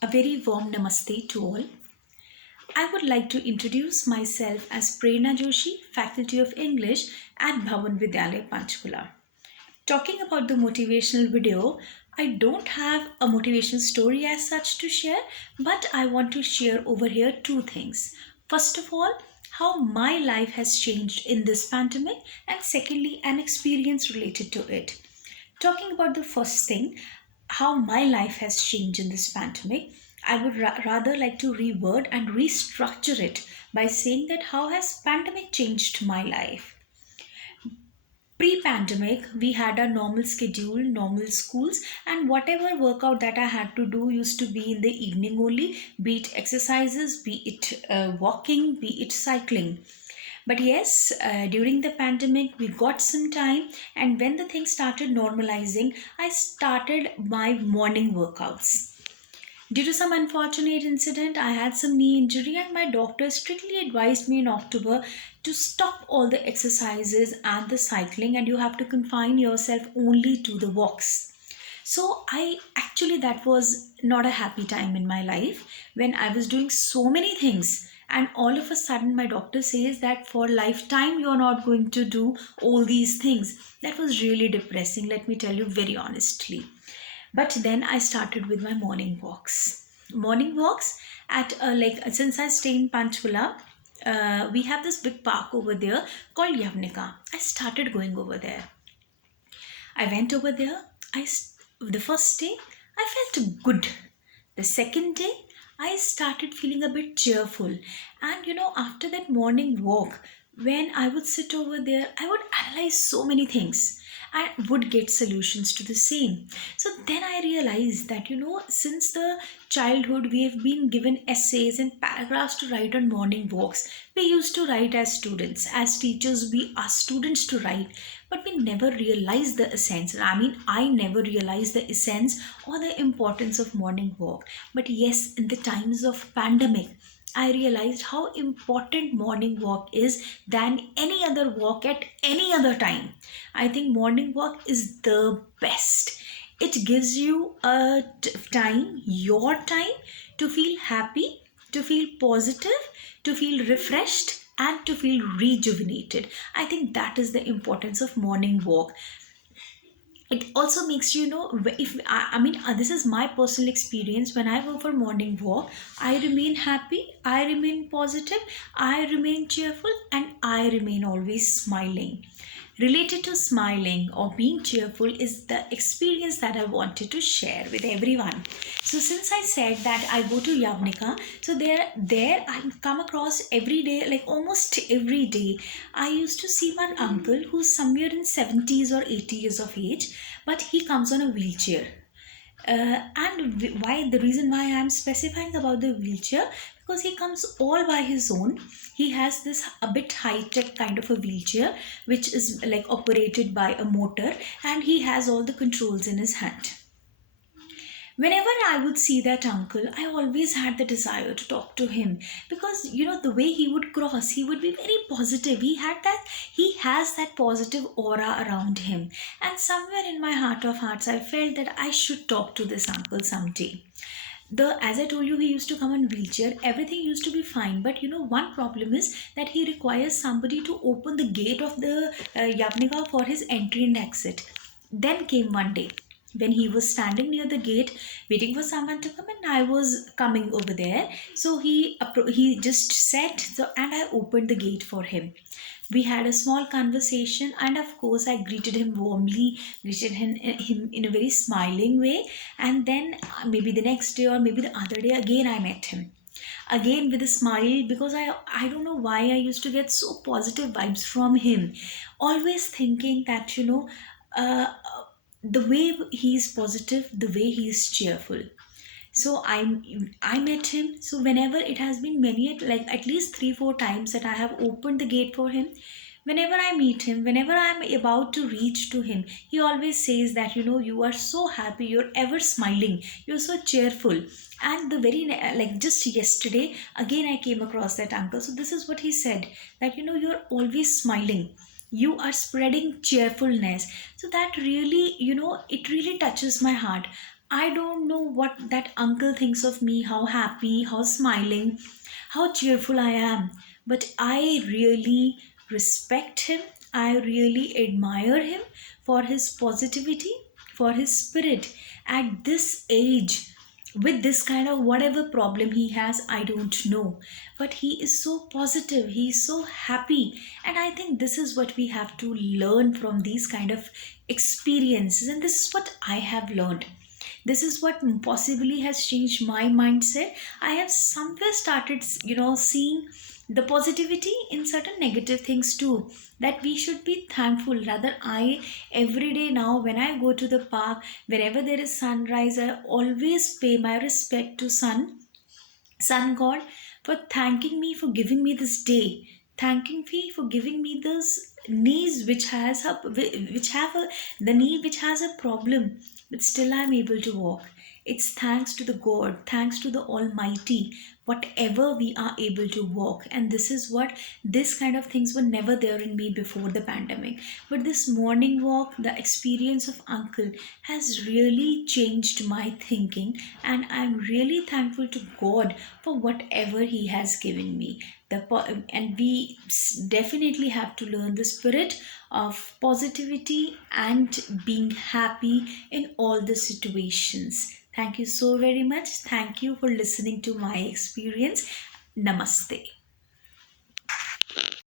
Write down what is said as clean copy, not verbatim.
A very warm namaste to all. I would like to introduce myself as Prerna Joshi, Faculty of English at Bhavan Vidyalaya Panchkula. Talking about the motivational video, I don't have a motivational story as such to share, but I want to share over here two things. First of all, how my life has changed in this pandemic, and secondly, an experience related to it. Talking about the first thing, how my life has changed in this pandemic, I would rather like to reword and restructure it by saying that how has pandemic changed my life. Pre-pandemic, we had a normal schedule, normal schools, and whatever workout that I had to do used to be in the evening only, be it exercises, be it walking, be it cycling. But yes, during the pandemic, we got some time, and when the things started normalizing, I started my morning workouts. Due to some unfortunate incident, I had some knee injury, and my doctor strictly advised me in October to stop all the exercises and the cycling, and you have to confine yourself only to the walks. So, I actually, that was not a happy time in my life when I was doing so many things. And all of a sudden, my doctor says that for lifetime you're not going to do all these things. That was really depressing, let me tell you very honestly. But then I started with my morning walks. Morning walks at since I stay in Panchkula, we have this big park over there called Yavnika. I started going over there. I went over there. The first day I felt good. The second day I started feeling a bit cheerful. And after that morning walk, when I would sit over there, I would analyze so many things and would get solutions to the same. So then I realized that, since the childhood, we have been given essays and paragraphs to write on morning walks. We used to write as students. As teachers, we ask students to write, but we never realized the essence. I never realized the essence or the importance of morning walk. But yes, in the times of pandemic, I realized how important morning walk is than any other walk at any other time. I think morning walk is the best. It gives you your time to feel happy, to feel positive, to feel refreshed, and to feel rejuvenated. I think that is the importance of morning walk. It also makes you know if this is my personal experience. When I go for morning walk, I remain happy, I remain positive, I remain cheerful, and I remain always smiling. Related to smiling or being cheerful is the experience that I wanted to share with everyone. So since I said that I go to Yavnika, so there I come across every day, like almost every day, I used to see one uncle who's somewhere in 70s or 80 years of age, but he comes on a wheelchair. Why the reason why I'm specifying about the wheelchair, because he comes all by his own. He has this a bit high tech kind of a wheelchair which is like operated by a motor, and he has all the controls in his hand. Whenever I would see that uncle, I always had the desire to talk to him, because the way he would cross, he would be very positive. He has that positive aura around him. And somewhere in my heart of hearts, I felt that I should talk to this uncle someday. As I told you, he used to come in wheelchair. Everything used to be fine, but one problem is that he requires somebody to open the gate of the Yavnika for his entry and exit. Then came one day when he was standing near the gate waiting for someone to come, and I was coming over there. So he just said so, and I opened the gate for him. We had a small conversation, and of course I greeted him warmly, greeted him in a very smiling way. And then maybe the next day or maybe the other day again I met him again with a smile, because I don't know why I used to get so positive vibes from him, always thinking that uh, the way he is positive, the way he is cheerful. So I met him. So whenever it has been many, like at least 3 4 times that I have opened the gate for him, whenever I meet him, whenever I'm about to reach to him, he always says that you are so happy, you're ever smiling, you're so cheerful. And like just yesterday again I came across that uncle. So this is what he said, that you're always smiling, you are spreading cheerfulness. So that really, it really touches my heart. I don't know what that uncle thinks of me, how happy, how smiling, how cheerful I am. But I really respect him. I really admire him for his positivity, for his spirit. At this age, with this kind of whatever problem he has, I don't know. But he is so positive, he is so happy. And I think this is what we have to learn from these kind of experiences. And this is what I have learned. This is what possibly has changed my mindset. I have somewhere started seeing the positivity in certain negative things too, that we should be thankful. Rather, I every day now when I go to the park, wherever there is sunrise, I always pay my respect to sun god, for thanking me, for giving me this day, thanking me for giving me this knees which have a the knee which has a problem, but still I'm able to walk. It's thanks to the god, thanks to the almighty, whatever we are able to walk. And this is what, this kind of things were never there in me before the pandemic. But this morning walk, the experience of uncle, has really changed my thinking, and I'm really thankful to god for whatever he has given me. And we definitely have to learn the spirit of positivity and being happy in all the situations. Thank you so very much. Thank you for listening to my experience. Namaste.